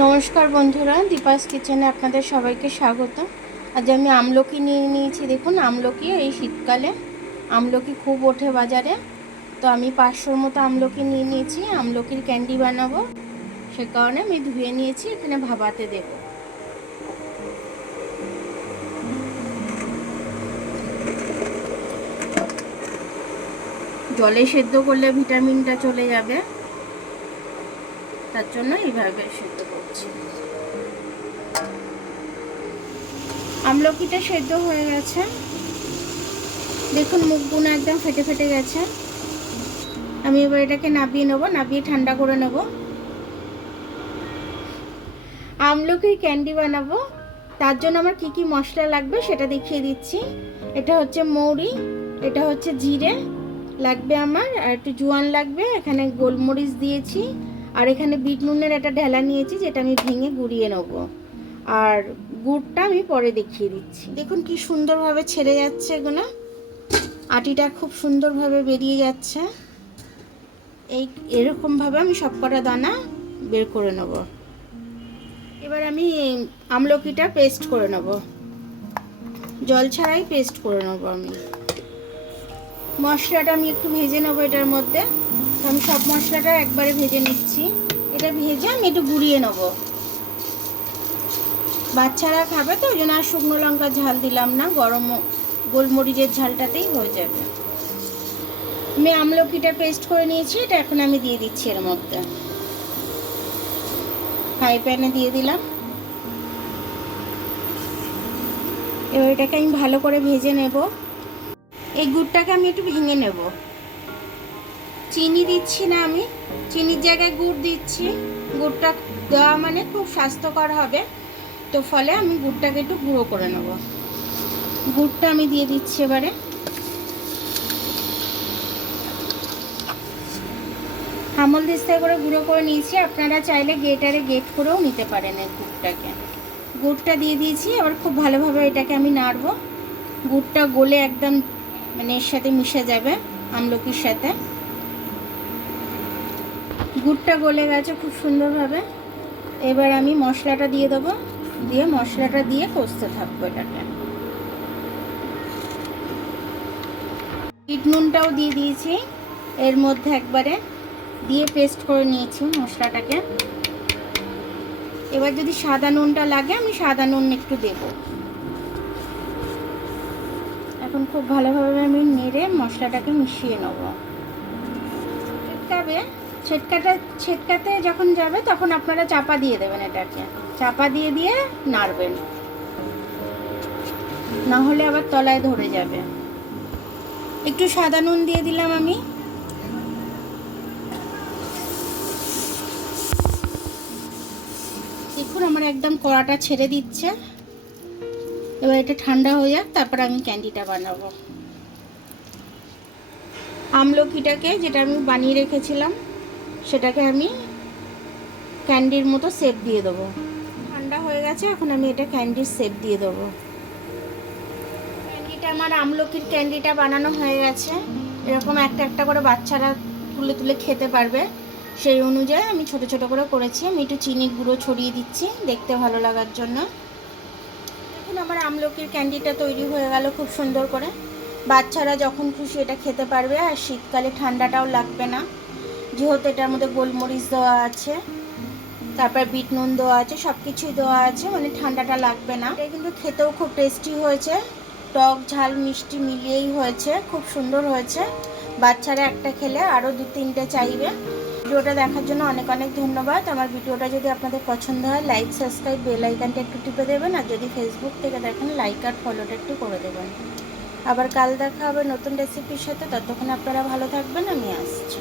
নমস্কার বন্ধুরা, দীপাস কিচেনে আপনাদের সবাইকে স্বাগত। আজ আমি আমলকি নিয়ে নিয়েছি। দেখুন, আমলকি এই শীতকালে, আমলকি খুব ওঠে বাজারে। তো আমি পাঁচশোর মতো আমলকি নিয়ে নিয়েছি। আমলকির ক্যান্ডি বানাবো। সে কারণে আমি ধুয়ে নিয়েছি, এখানে ভাবাতে দেব। জলে সেদ্ধ করলে ভিটামিনটা চলে যাবে। তার জন্য এইভাবে সেদ্ধ করছি আমলকিটা সেদ্ধ হয়ে গেছে। দেখুন মুখগুলো একদম ফেটে ফেটে গেছে। আমি এবার এটাকে নাবিয়ে নেব, নাবিয়ে ঠান্ডা করে নেব। আমলকির ক্যান্ডি বানাবো। তার জন্য আমার কি কি মশলা লাগবে সেটা দেখিয়ে দিচ্ছি। এটা হচ্ছে মৌরি, এটা হচ্ছে জিরে লাগবে আমার, আর একটু জোয়ান লাগবে। এখানে গোলমরিচ দিয়েছি। আর এখানে বিট নুনের একটা ঢেলা নিয়েছি, যেটা আমি ভেঙে গুঁড়িয়ে নেব। আর গুড়টা আমি পরে দেখিয়ে দিচ্ছি। দেখুন কি সুন্দরভাবে ছেড়ে যাচ্ছে এগুলো। আটিটা খুব সুন্দরভাবে বেরিয়ে যাচ্ছে। এই এরকমভাবে আমি সবকটা দানা বের করে নেব। এবার আমি আমলকিটা পেস্ট করে নেব। জল ছাড়াই পেস্ট করে নেব আমি। মশলাটা আমি একটু ভেজে নেব এটার মধ্যে। আমি সব মশলাটা একবারে ভেজে নিচ্ছি। এটা ভেজে আমি একটু গুঁড়িয়ে নেব। বাচ্চারা খাবে তো, ওই জন্য আর শুকনো লঙ্কার ঝাল দিলাম না, গরম গোলমরিচের ঝালটাতেই হয়ে যাবে। আমি আমলকিটা পেস্ট করে নিয়েছি, এটা এখন আমি দিয়ে দিচ্ছি এর মধ্যে। ফ্রাই প্যানে দিয়ে দিলাম। এবার এটাকে আমি ভালো করে ভেজে নেব। এই গুড়টাকে আমি একটু ভেঙে নেব। চিনি দিচ্ছি না আমি। চিনির জায়গায় গুড় দিচ্ছি। গুড়টা দেওয়া মানে খুব স্বাস্থ্যকর হবে। তো ফলে আমি গুড়টাকে একটু গুঁড়ো করে নেব। গুড়টা আমি দিয়ে দিচ্ছি এবারে। হামল দিস্তায় করে গুঁড়ো করে নিয়েছি। আপনারা চাইলে গেটারে গেট করেও নিতে পারেন এই গুড়টাকে। গুড়টা দিয়ে দিয়েছি। আবার খুব ভালোভাবে এটাকে আমি নাড়বো। গুড়টা গলে একদম মানে এর সাথে মিশে যাবে আমলকির সাথে। গুড়টা গলে গেছে খুব সুন্দরভাবে। এবার আমি মশলাটা দিয়ে দেবো। দিয়ে মশলাটা দিয়ে কষতে থাকব এটাকে। বিট নুনটাও দিয়ে দিয়েছি। এর মধ্যে একবারে দিয়ে পেস্ট করে নিয়েছি মশলাটাকে। এবার যদি সাদা নুনটা লাগে, আমি সাদা নুন একটু দেব। এখন খুব ভালোভাবে আমি নেড়ে মশলাটাকে মিশিয়ে নেব। ছিটকাবে ছিটকাটা, ছেটকাতে যখন যাবে তখন আপনারা চাপা দিয়ে দেবেন এটাকে। চাপা দিয়ে দিয়ে নাড়বেন। না হলে আবার তলায় ধরে যাবে। একটু সাদা নুন দিয়ে দিলাম আমি। দেখুন আমার একদম কড়াটা ছেড়ে দিচ্ছে। এবার এটা ঠান্ডা হয়ে যাক, তারপর আমি ক্যান্ডিটা বানাবো। আমলকিটাকে যেটা আমি বানিয়ে রেখেছিলাম। সেটাকে আমি ক্যান্ডির মতো সেপ দিয়ে দেবো। ঠান্ডা হয়ে গেছে, এখন আমি এটা ক্যান্ডির সেপ দিয়ে দেবো। ক্যান্ডিটা আমার আমলকির ক্যান্ডিটা বানানো হয়ে গেছে। এরকম একটা একটা করে বাচ্চারা তুলে তুলে খেতে পারবে। সেই অনুযায়ী আমি ছোট ছোট করে করেছি। আমি একটু চিনি গুঁড়ো ছড়িয়ে দিচ্ছি, দেখতে ভালো লাগার জন্য। এখন আমার আমলকির ক্যান্ডিটা তৈরি হয়ে গেল খুব সুন্দর করে। বাচ্চারা যখন খুশি এটা খেতে পারবে, আর শীতকালে ঠান্ডাটাও লাগবে না। যেহেতু এটার মধ্যে গোলমরিচ দেওয়া আছে, তারপর বিট নুন দেওয়া আছে সব কিছুই দেওয়া আছে মানে ঠান্ডাটা লাগবে না। এটা কিন্তু খেতেও খুব টেস্টি হয়েছে। টক, ঝাল, মিষ্টি মিলিয়েই হয়েছে, খুব সুন্দর হয়েছে। বাচ্চারা একটা খেলে আরও দু তিনটে চাইবে। ভিডিওটা দেখার জন্য অনেক অনেক ধন্যবাদ। আমার ভিডিওটা যদি আপনাদের পছন্দ হয় লাইক সাবস্ক্রাইব বেল আইকনটা একটু টিপে দেবেন, আর যদি ফেসবুক থেকে দেখেন লাইক আর ফলোটা একটু করে দেবেন। আবার কাল দেখা হবে নতুন রেসিপির সাথে, ততক্ষণ আপনারা ভালো থাকবেন, আমি আসছি।